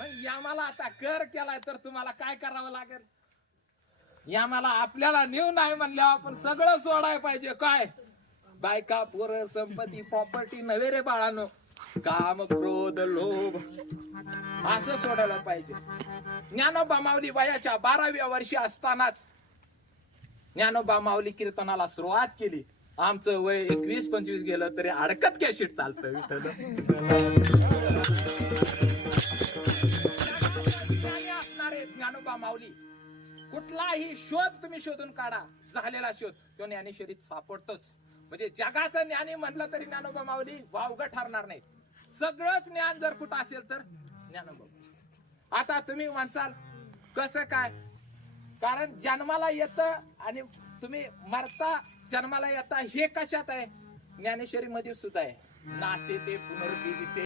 मग यामाला आता कर केलाय तर तुम्हाला काय करावं लागेल? यामाला आपल्याला नेऊ नाही म्हणलं आपण सगळं सोडायला पाहिजे. काय बायका पोरं संपत्ती प्रॉपर्टी नव्हे रे बाळानो, काम क्रोध लोभ असं सोडायला पाहिजे. ज्ञानोबा माऊली वयाच्या 12व्या वर्षी असतानाच ज्ञानोबा माऊली कीर्तनाला सुरुवात केली. आमचं वय 21-25 गेलं तरी अडकत कॅशिट चालतं विठ्ठल. असणारे ज्ञानोबा माऊली कुठलाही शोध तुम्ही शोधून काढा, झालेला शोध तो ज्ञानेश्वरीत सापडतोच. म्हणजे जगाचं ज्ञानी म्हटलं तरी ज्ञानोबा माऊली वावगं ठरणार नाही. सगळंच ज्ञान जर कुठं असेल तर ज्ञानोबा. आता तुम्ही म्हणसाल कसं काय? कारण जन्माला येतं आणि तुम्ही मरता जन्माला येता हे कशात आहे? ज्ञानेश्वरी मध्ये सुद्धा आहे. नासे ते पुनरुत्ती दिसे